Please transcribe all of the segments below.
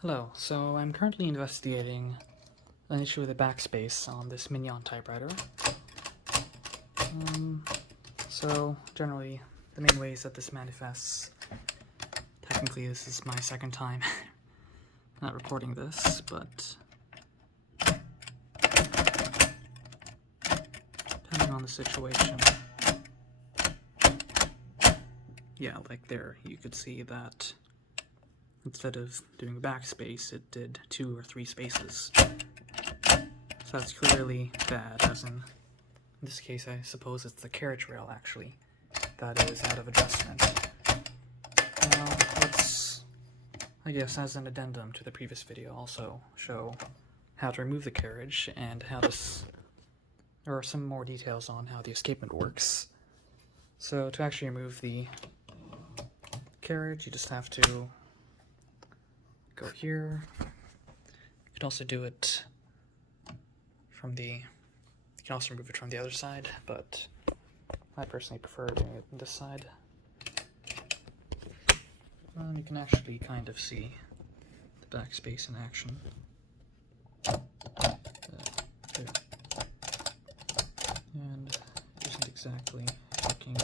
Hello, so I'm currently investigating an issue with the backspace on this Mignon typewriter. So generally, the main ways that this manifests, technically this is my second time not recording this, but depending on the situation, yeah, like there, you could see that instead of doing a backspace, it did 2 or 3 spaces. So that's clearly bad, as in this case I suppose it's the carriage rail actually that is out of adjustment. Now let's, I guess as an addendum to the previous video, also show how to remove the carriage and how this, or some more details on how the escapement works. So to actually remove the carriage, you just have to go here. You can also do it from the, you can also remove it from the other side, but I personally prefer doing it on this side. You can actually kind of see the backspace in action. There. And it isn't exactly working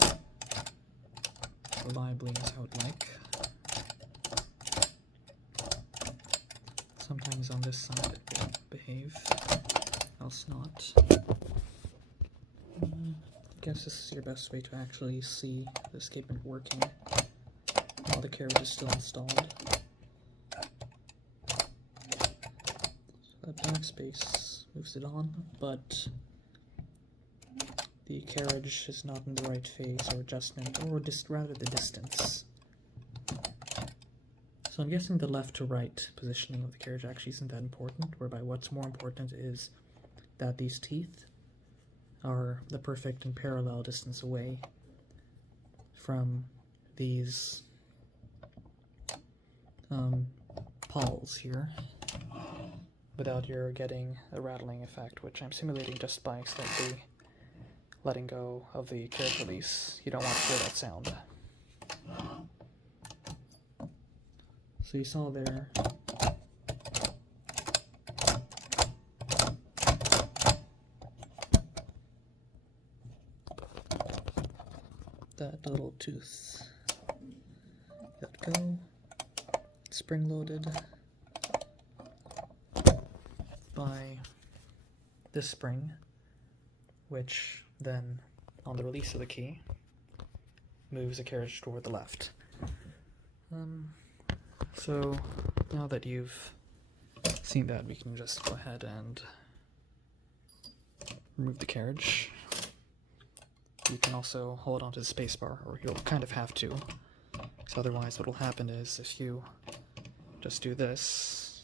reliably as I would like. Sometimes on this side it will behave, else not. I guess this is your best way to actually see the escapement working while the carriage is still installed. So that backspace moves it on, but the carriage is not in the right phase or adjustment, or rather the distance. So I'm guessing the left to right positioning of the carriage actually isn't that important, whereby what's more important is that these teeth are the perfect and parallel distance away from these pawls here, without your getting a rattling effect, which I'm simulating just by slightly letting go of the carriage release. You don't want to hear that sound. So you saw there that little tooth let go, spring loaded by this spring, which then on the release of the key moves the carriage toward the left. So now that you've seen that, we can just go ahead and remove the carriage. You can also hold onto the spacebar, or you'll kind of have to, because otherwise what will happen is if you just do this,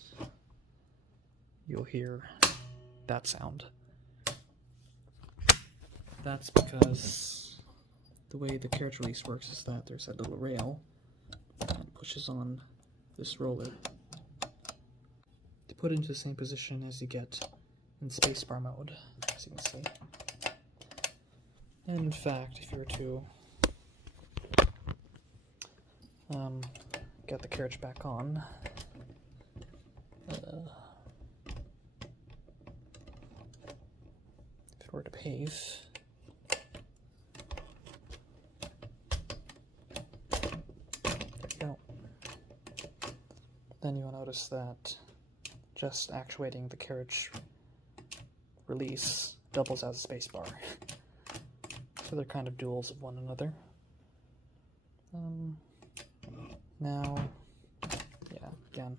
you'll hear that sound. That's because the way the carriage release works is that there's that little rail that pushes on this roller to put it into the same position as you get in spacebar mode, as you can see. And in fact, if you were to get the carriage back on, if it were to behave, then you will notice that just actuating the carriage release doubles as a spacebar. So they're kind of duals of one another. Now, yeah, again,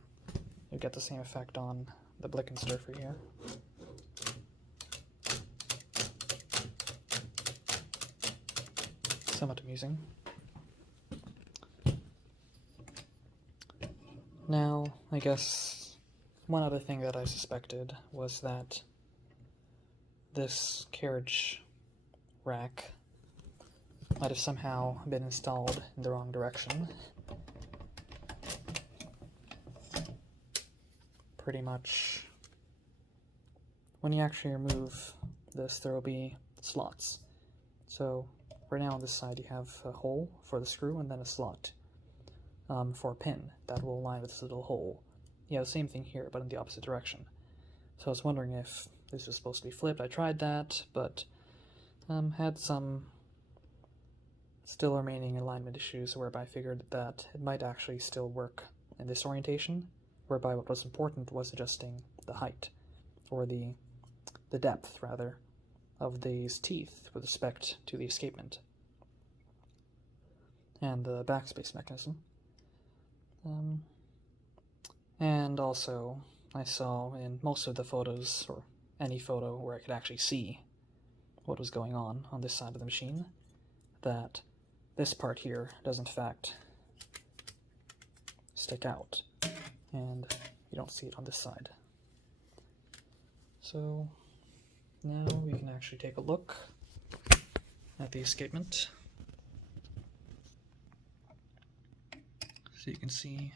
you get the same effect on the Blickensderfer here. Somewhat amusing. Now, I guess one other thing that I suspected was that this carriage rack might have somehow been installed in the wrong direction. Pretty much, when you actually remove this, there will be slots. So, right now on this side you have a hole for the screw and then a slot for a pin that will align with this little hole yeah, the same thing here, but in the opposite direction. So I was wondering if this was supposed to be flipped. I tried that, but had some still remaining alignment issues, whereby I figured that it might actually still work in this orientation, whereby what was important was adjusting the height, or the depth, rather, of these teeth with respect to the escapement and the backspace mechanism. And also, I saw in most of the photos, or any photo where I could actually see what was going on this side of the machine, that this part here does in fact stick out, and you don't see it on this side. So now we can actually take a look at the escapement. So you can see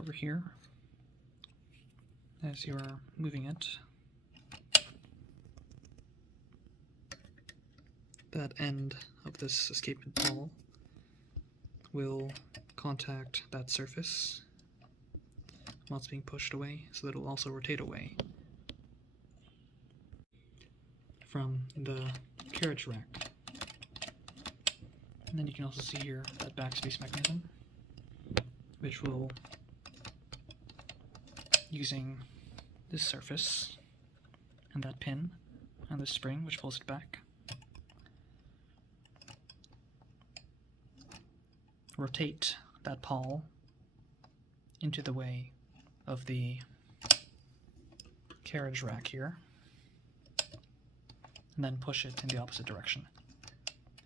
over here, as you are moving it, that end of this escapement pawl will contact that surface while it's being pushed away, so that it will also rotate away from the carriage rack. And then you can also see here that backspace mechanism, which will, using this surface and that pin and this spring which pulls it back, rotate that pawl into the way of the carriage rack here, and then push it in the opposite direction.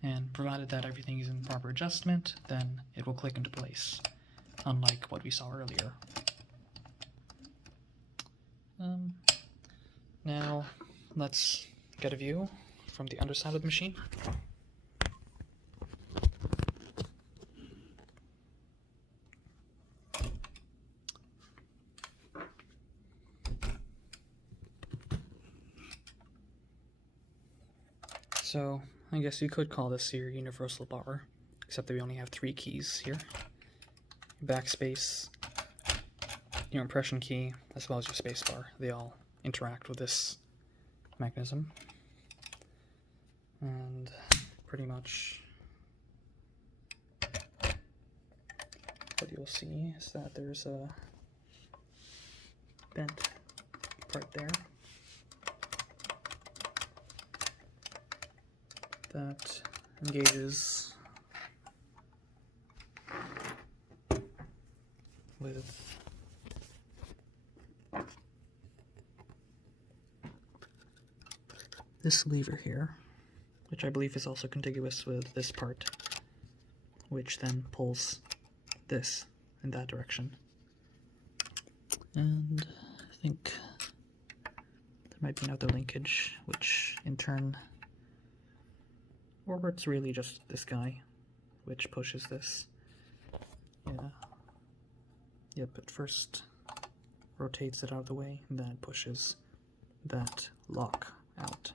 And provided that everything is in proper adjustment, then it will click into place, unlike what we saw earlier. Now let's get a view from the underside of the machine. So I guess you could call this your universal bar, except that we only have 3 keys here. Backspace, your impression key, as well as your spacebar. They all interact with this mechanism. And pretty much what you'll see is that there's a bent part there that engages with this lever here, which I believe is also contiguous with this part, which then pulls this in that direction. And I think there might be another linkage, which in turn, or it's really just this guy, which pushes this. Yeah. Yep, it first rotates it out of the way, and then it pushes that lock out.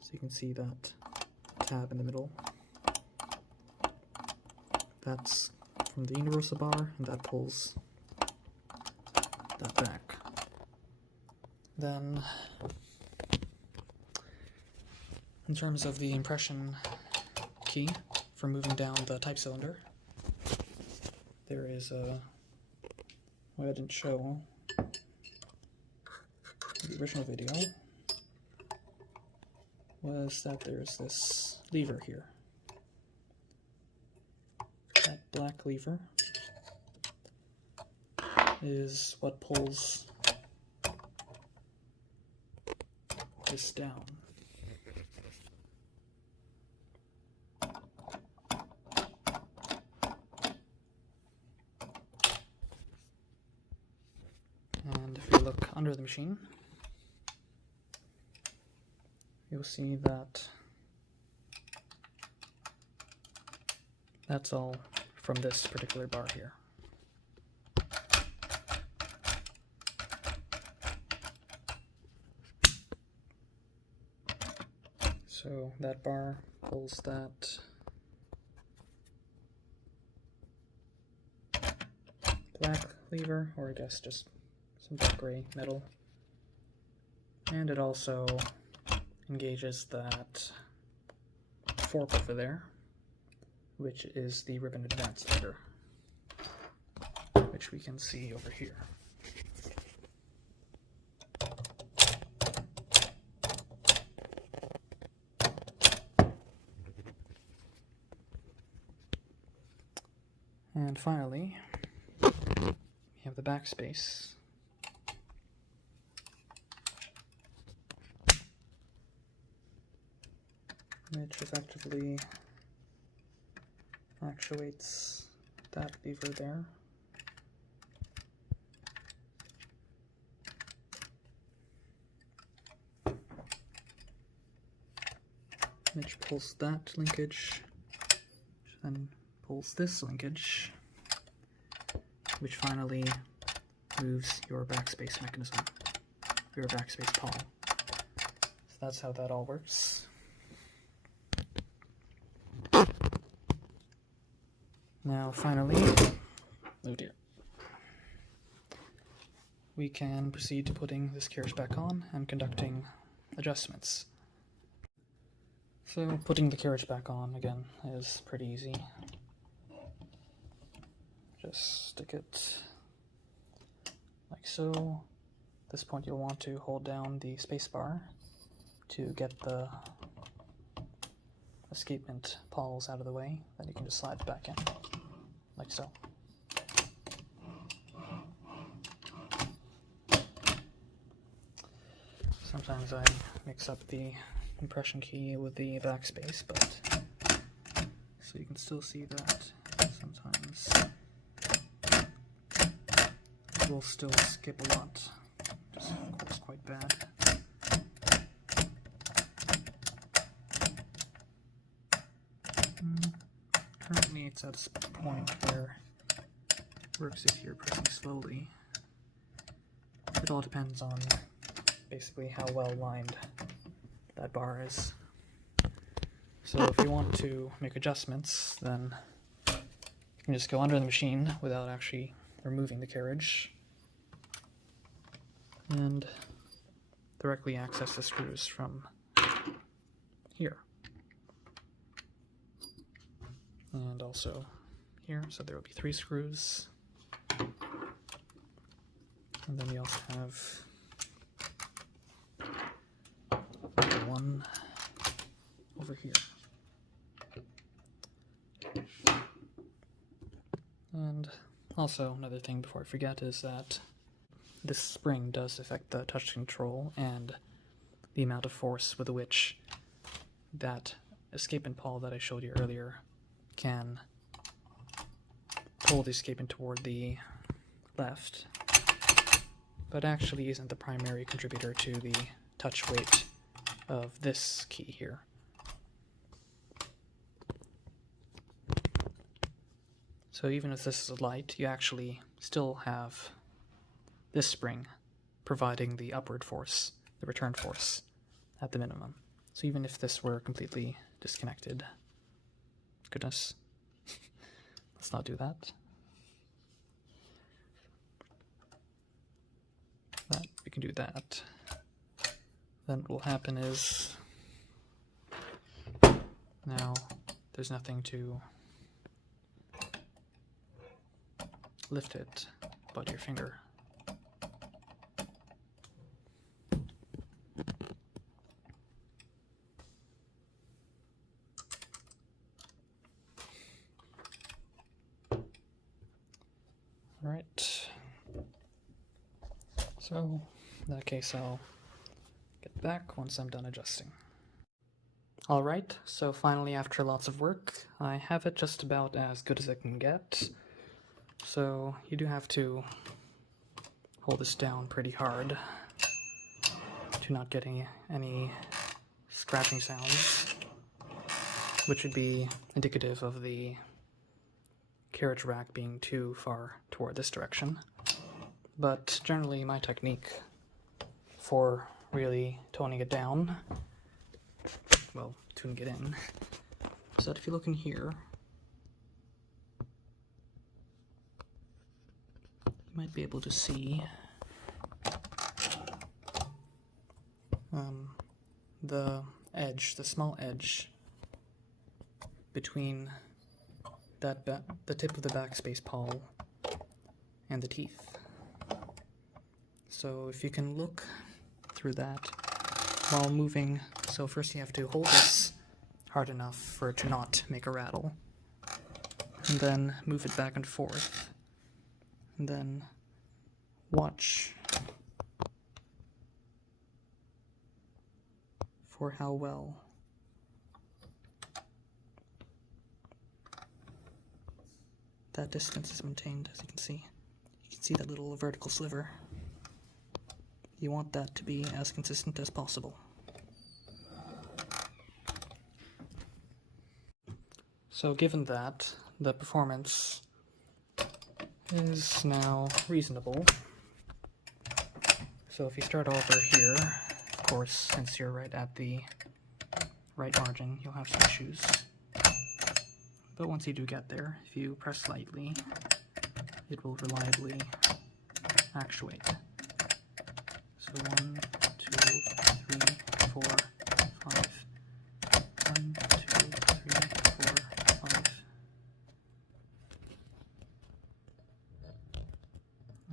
So you can see that tab in the middle. That's from the universal bar, and that pulls that back. Then, in terms of the impression key for moving down the type cylinder, there is a, what I didn't show in the original video, was that there's this lever here. That black lever is what pulls this down. And if you look under the machine, you'll see that that's all from this particular bar here. So that bar pulls that black lever, or I guess just some dark gray metal. And it also engages that fork over there, which is the ribbon advance lever, which we can see over here. And finally, we have the backspace, which effectively actuates that lever there. Which pulls that linkage, which then pulls this linkage, which finally moves your backspace mechanism, your backspace pawl. So that's how that all works. Now finally, oh dear, we can proceed to putting this carriage back on and conducting adjustments. So putting the carriage back on again is pretty easy. Just stick it like so. At this point you'll want to hold down the spacebar to get the escapement pawls out of the way. Then you can just slide it back in, like so. Sometimes I mix up the impression key with the backspace, but so you can still see that sometimes it will still skip a lot, which is of course quite bad. Currently it's at a point where it works if you're pressing slowly. It all depends on basically how well lined that bar is. So if you want to make adjustments, then you can just go under the machine without actually removing the carriage and directly access the screws from here. And also here, so there will be 3 screws. And then you also have one over here. And also another thing before I forget is that this spring does affect the touch control and the amount of force with which that escapement pawl that I showed you earlier can pull the escapement toward the left, but actually isn't the primary contributor to the touch weight of this key here. So even if this is light, you actually still have this spring providing the upward force, the return force, at the minimum. So even if this were completely disconnected, goodness, let's not do that. We can do that. Then what will happen is now there's nothing to lift it but your finger. Alright, so in that case I'll get back once I'm done adjusting. Alright, so finally after lots of work, I have it just about as good as it can get. So you do have to hold this down pretty hard to not get any scratching sounds, which would be indicative of the carriage rack being too far toward this direction. But generally my technique for really toning it down well, tuning it in, is that if you look in here, you might be able to see the edge, the small edge between the tip of the backspace pawl and the teeth. So if you can look through that while moving, so first you have to hold this hard enough for it to not make a rattle, and then move it back and forth, and then watch for how well that distance is maintained. As you can see that little vertical sliver. You want that to be as consistent as possible. So given that, the performance is now reasonable. So if you start over here, of course, since you're right at the right margin, you'll have some issues. But once you do get there, if you press slightly, it will reliably actuate. So 1, 2, 3, 4, 5. 1, 2, 3, 4, 5.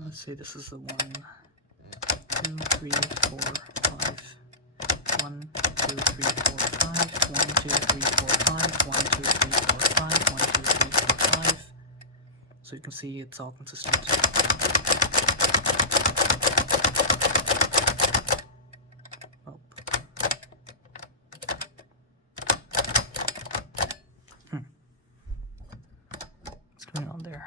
Let's say this is the 1, 2, 3, 4, 5. 1, 2, 3, 4, 5. 1, 2, 3, 4, 5. 1, 2, 3, 4, 5. 1, 2, 3, 4, 5. So you can see it's all consistent. What's going on there?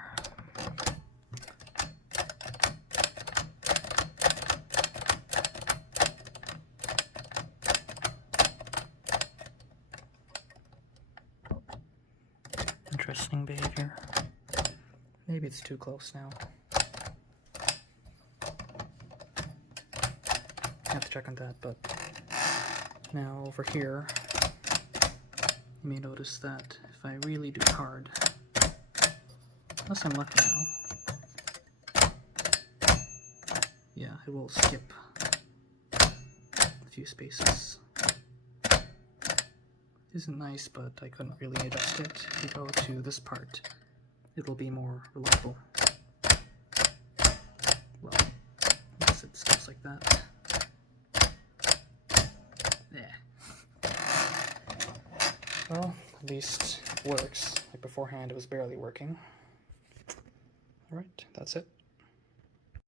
Interesting behavior. Maybe it's too close now. I have to check on that, but now over here, you may notice that if I really do it hard, unless I'm lucky now, yeah, it will skip a few spaces. Isn't nice, but I couldn't really adjust it. If you go to this part, it will be more reliable. Well, unless it skips like that. Yeah. Well, at least it works. Like beforehand, it was barely working. Alright, that's it.